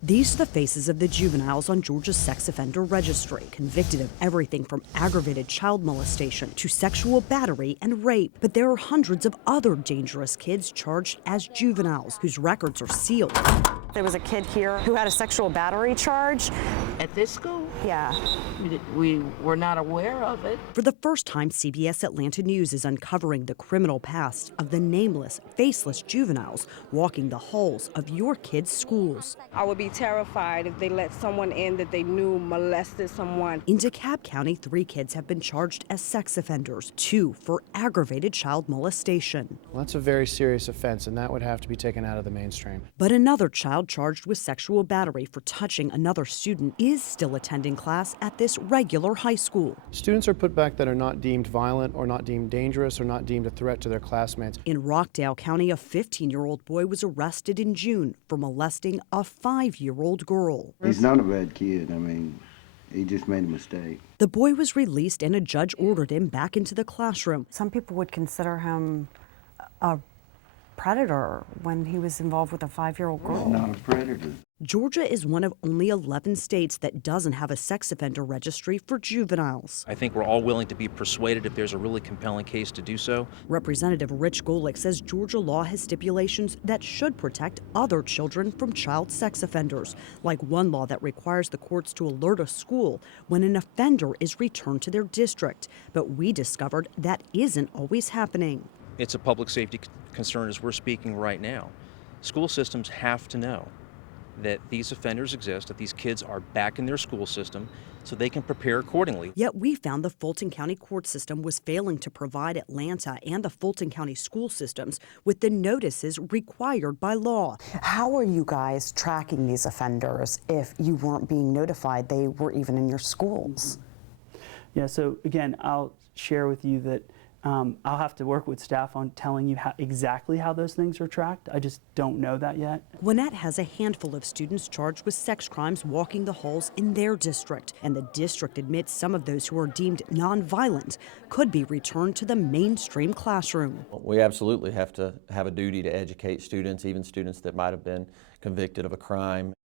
These are the faces of the juveniles on Georgia's sex offender registry, convicted of everything from aggravated child molestation to sexual battery and rape. But there are hundreds of other dangerous kids charged as juveniles whose records are sealed. There was a kid here who had a sexual battery charge. At this school? Yeah. We were not aware of it. For the first time, CBS Atlanta News is uncovering the criminal past of the nameless, faceless juveniles walking the halls of your kids' schools. I would be terrified if they let someone in that they knew molested someone. In DeKalb County, 3 kids have been charged as sex offenders, 2 for aggravated child molestation. Well, that's a very serious offense, and that would have to be taken out of the mainstream. But another child charged with sexual battery for touching another student is still attending class at this regular high school. Students are put back that are not deemed violent or not deemed dangerous or not deemed a threat to their classmates. In Rockdale County, a 15-year-old boy was arrested in June for molesting a 5-year-old girl. He's not a bad kid. I mean, he just made a mistake. The boy was released and a judge ordered him back into the classroom. Some people would consider him a predator when he was involved with a 5-year-old girl. He's not a predator. Georgia is one of only 11 states that doesn't have a sex offender registry for juveniles. I think we're all willing to be persuaded if there's a really compelling case to do so. Representative Rich Golick says Georgia law has stipulations that should protect other children from child sex offenders, like one law that requires the courts to alert a school when an offender is returned to their district. But we discovered that isn't always happening. It's a public safety concern as we're speaking right now. School systems have to know that these offenders exist, that these kids are back in their school system, so they can prepare accordingly. Yet we found the Fulton County court system was failing to provide Atlanta and the Fulton County school systems with the notices required by law. How are you guys tracking these offenders if you weren't being notified they were even in your schools? Yeah, so again, I'll share with you that I'll have to work with staff on telling you exactly how those things are tracked. I just don't know that yet. Gwinnett has a handful of students charged with sex crimes walking the halls in their district, and the district admits some of those who are deemed nonviolent could be returned to the mainstream classroom. We absolutely have to have a duty to educate students, even students that might have been convicted of a crime.